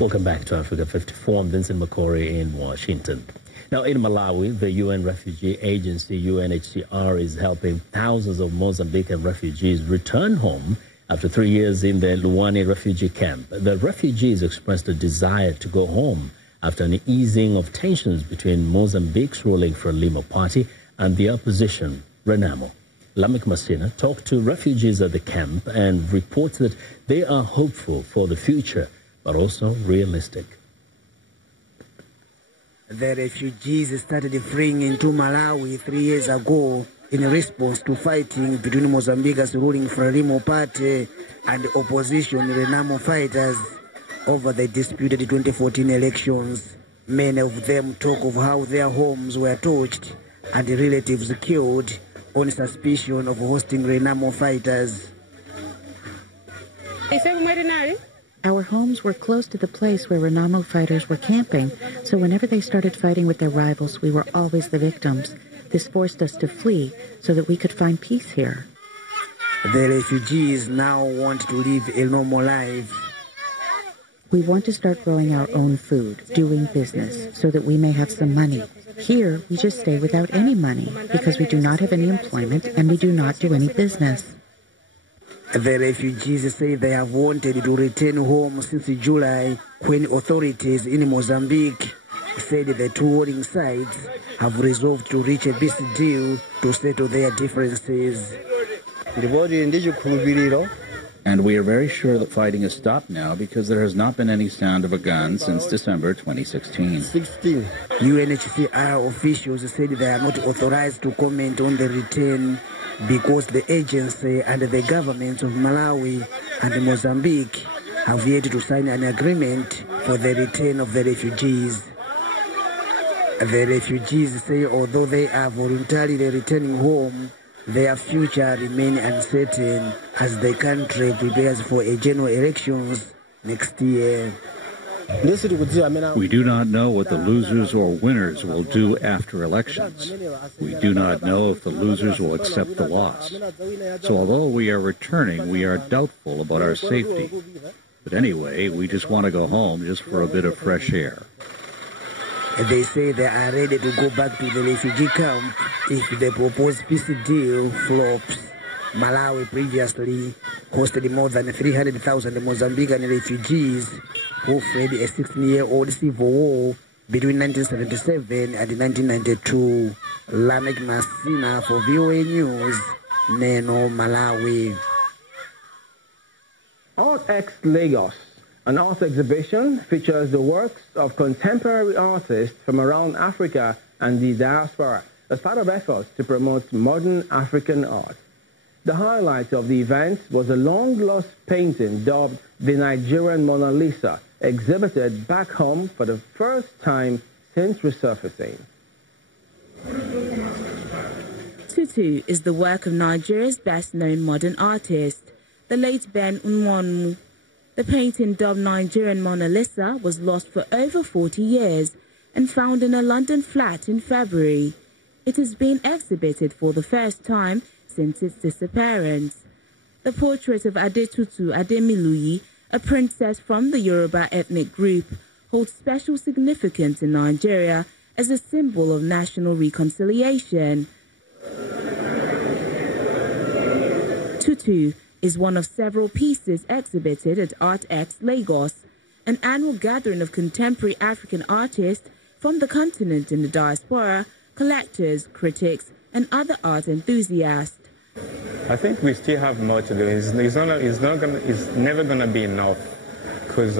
Welcome back to Africa 54. I'm Vincent McCory in Washington. Now, in Malawi, the UN Refugee Agency, UNHCR, is helping thousands of Mozambican refugees return home after 3 years in the Luwani refugee camp. The refugees expressed a desire to go home after an easing of tensions between Mozambique's ruling Frelimo party and the opposition, Renamo. Lamek Masina talked to refugees at the camp and reports that they are hopeful for the future, but also realistic. The refugees started fleeing into Malawi 3 years ago in response to fighting between Mozambique's ruling Frelimo party and opposition Renamo fighters over the disputed 2014 elections. Many of them talk of how their homes were torched and relatives killed on suspicion of hosting Renamo fighters. Our homes were close to the place where Renamo fighters were camping, so whenever they started fighting with their rivals, we were always the victims. This forced us to flee so that we could find peace here. The refugees now want to live a normal life. We want to start growing our own food, doing business, so that we may have some money. Here, we just stay without any money because we do not have any employment and we do not do any business. The refugees say they have wanted to return home since July, when authorities in Mozambique said the two warring sides have resolved to reach a peace deal to settle their differences. And we are very sure that fighting has stopped now because there has not been any sound of a gun since December 2016. UNHCR officials said they are not authorized to comment on the return because the agency and the governments of Malawi and Mozambique have yet to sign an agreement for the return of the refugees. The refugees say although they are voluntarily returning home, their future remains uncertain as the country prepares for a general elections next year. We do not know what the losers or winners will do after elections. We do not know if the losers will accept the loss. So although we are returning, we are doubtful about our safety. But anyway, we just want to go home just for a bit of fresh air. They say they are ready to go back to the refugee camp if the proposed peace deal flops. Malawi previously hosted more than 300,000 Mozambican refugees who fled a 16-year-old civil war between 1977 and 1992. Lamek Masina for VOA News, Neno, Malawi. Art X Lagos, an art exhibition, features the works of contemporary artists from around Africa and the diaspora as part of efforts to promote modern African art. The highlight of the event was a long-lost painting dubbed the Nigerian Mona Lisa, exhibited back home for the first time since resurfacing. Tutu is the work of Nigeria's best-known modern artist, the late Ben Unwanmu. The painting dubbed Nigerian Mona Lisa was lost for over 40 years and found in a London flat in February. It has been exhibited for the first time since its disappearance. The portrait of Adetutu Ademiluyi, a princess from the Yoruba ethnic group, holds special significance in Nigeria as a symbol of national reconciliation. Tutu is one of several pieces exhibited at Art X Lagos, an annual gathering of contemporary African artists from the continent and the diaspora, collectors, critics, and other art enthusiasts. I think we still have more to do. It's never going to be enough because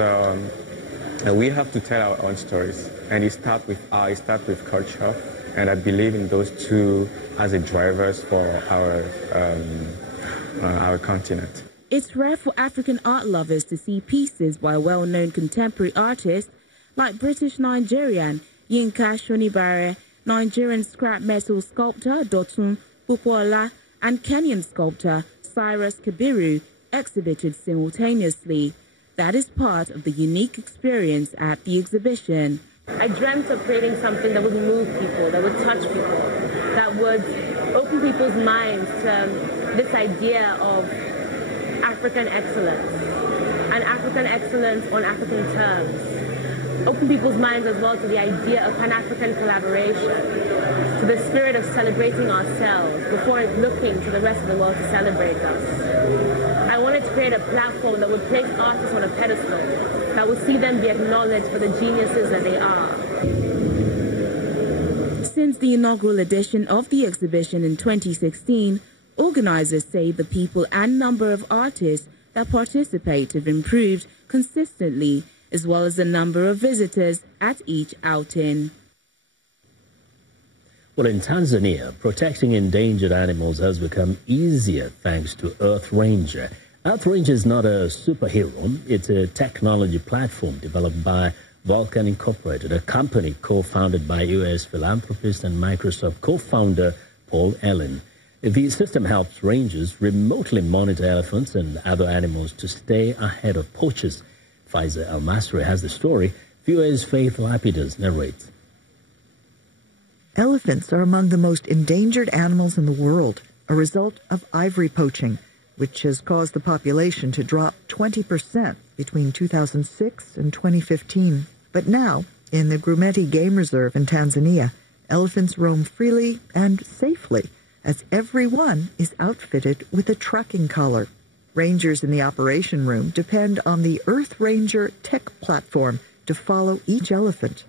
we have to tell our own stories, and it starts with art, it starts with culture, and I believe in those two as the drivers for our continent. It's rare for African art lovers to see pieces by well-known contemporary artists like British-Nigerian Yinka Shonibare, Nigerian scrap metal sculptor Dotun Bukola, and Kenyan sculptor Cyrus Kabiru exhibited simultaneously. That is part of the unique experience at the exhibition. I dreamt of creating something that would move people, that would touch people, that would open people's minds to this idea of African excellence, and African excellence on African terms. Open people's minds as well to the idea of Pan-African collaboration, to the spirit of celebrating ourselves before looking to the rest of the world to celebrate us. I wanted to create a platform that would place artists on a pedestal, that would see them be acknowledged for the geniuses that they are. Since the inaugural edition of the exhibition in 2016, organizers say the people and number of artists that participate have improved consistently, as well as the number of visitors at each outing. Well, in Tanzania, protecting endangered animals has become easier thanks to Earth Ranger. Earth Ranger is not a superhero. It's a technology platform developed by Vulcan Incorporated, a company co-founded by U.S. philanthropist and Microsoft co-founder Paul Allen. The system helps rangers remotely monitor elephants and other animals to stay ahead of poachers. Faiza El-Masri has the story. VOA's Faith Lapidus narrates. Elephants are among the most endangered animals in the world, a result of ivory poaching, which has caused the population to drop 20% between 2006 and 2015. But now, in the Grumeti Game Reserve in Tanzania, elephants roam freely and safely, as every one is outfitted with a tracking collar. Rangers in the operation room depend on the Earth Ranger tech platform to follow each elephant.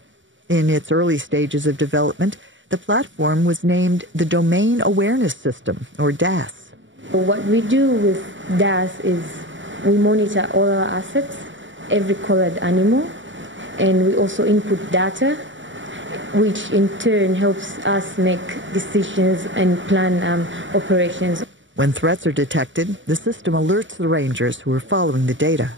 In its early stages of development, the platform was named the Domain Awareness System, or DAS. What we do with DAS is we monitor all our assets, every collared animal, and we also input data, which in turn helps us make decisions and plan operations. When threats are detected, the system alerts the rangers who are following the data.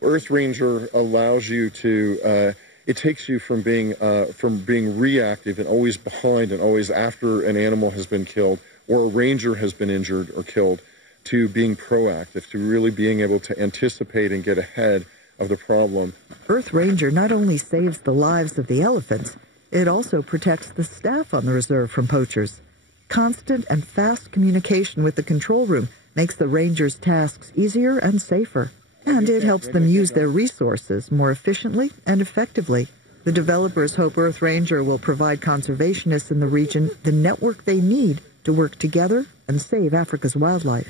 Earth Ranger allows you to, it takes you from being reactive and always behind and always after an animal has been killed or a ranger has been injured or killed, to being proactive, to really being able to anticipate and get ahead of the problem. Earth Ranger not only saves the lives of the elephants, it also protects the staff on the reserve from poachers. Constant and fast communication with the control room makes the rangers' tasks easier and safer, and it helps them use their resources more efficiently and effectively. The developers hope Earth Ranger will provide conservationists in the region the network they need to work together and save Africa's wildlife.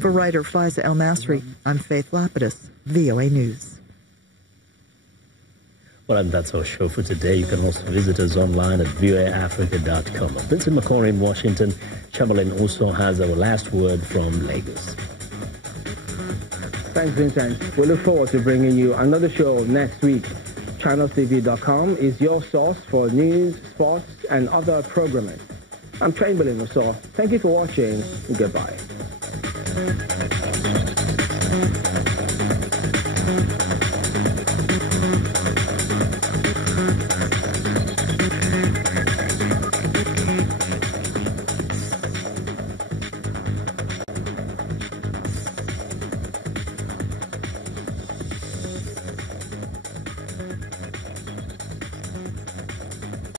For writer Faiza El-Masri, I'm Faith Lapidus, VOA News. Well, and that's our show for today. You can also visit us online at voaafrica.com. Vincent McCory in Washington. Chamberlain also has our last word from Lagos. Thanks, Vincent. We look forward to bringing you another show next week. ChannelsTV.com is your source for news, sports, and other programming. I'm Chamberlain Oso. Thank you for watching, and goodbye.